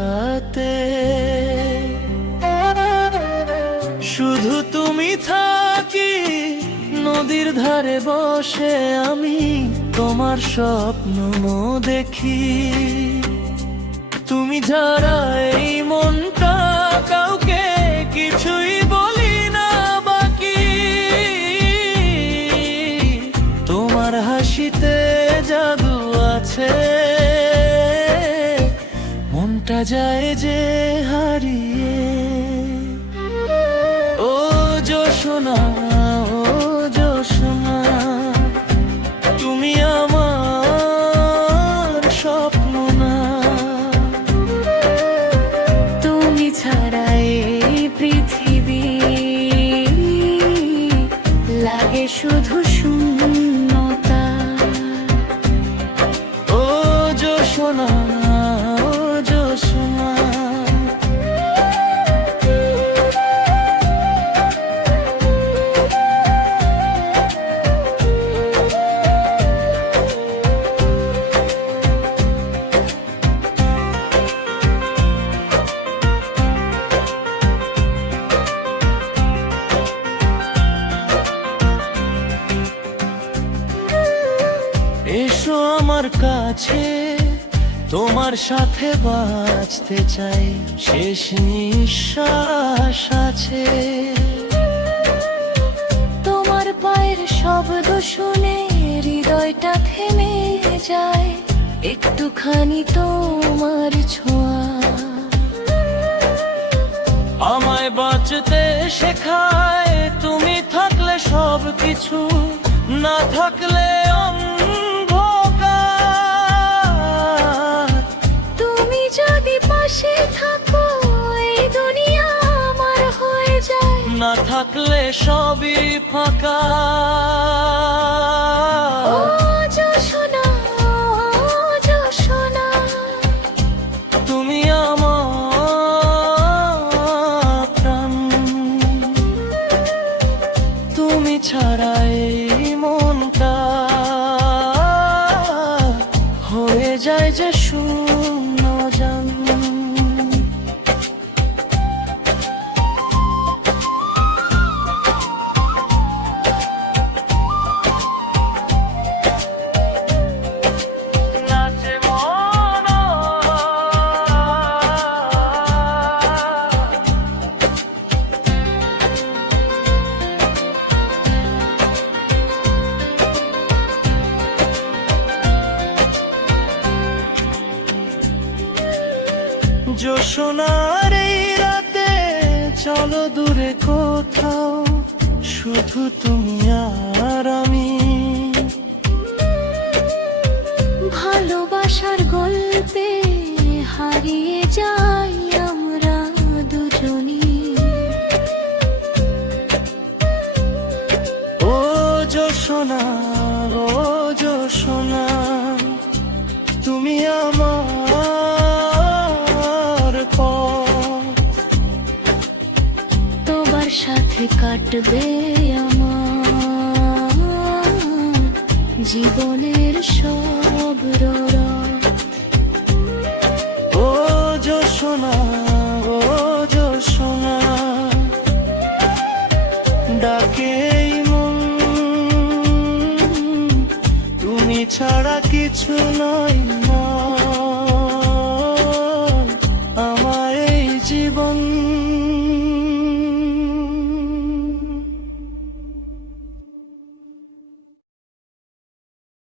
রাতে শুধু তুমি থাকি নদীর ধারে বসে আমি তোমার স্বপ্ন দেখি। তুমি যারা এই মনটা কাউকে কিছুই বলি না বাকি। তোমার হাসিতে জাদু আছে, মনটা যায় যে হারিয়ে। ও জোসনা, ও জোসনা, তুমি আমার স্বপ্ন না। তুমি ছাড়া এই পৃথিবী লাগে শুধু শূন্যতা। ও জোসনা, ও জোসনা, এসো আমার কাছে, তোমার সাথে বাঁচতে চাই, শেষ নিঃশ্বাস আছে। তোমার পায়ের শব্দ শুনে হৃদয়টা থেমে যায়, একটুখানি তোমার ছোঁয়া আমায় বাঁচতে শেখায়। তুমি থাকলে সব কিছু, না থাকলে অন্ধকার। তুমি যদি পাশে থাকো এই দুনিয়া আমার হয়ে যায়, না থাকলে সবই ফাঁকা। ও জোসনা, ও জোসনা, তুমি আমার প্রাণ। তুমি ছাড়া এই মনটা হয়ে যায় যে শূন্য জান। নাচে মন, জোসনার এই রাতে চলো দূরে কোথাও, শুধু তুমি আর আমি। ভালোবাসার গল্পে হারিয়ে যাই আমরা দুজনই। ও জোসনা, ও জোসনা, তুমি আমার পথ। তোমার সাথে কাটবে আমার জীবনের সব রাত। ও জোসনা, ও জোসনা, ডাকে এই মন, তুমি ছাড়া কিছু নয়।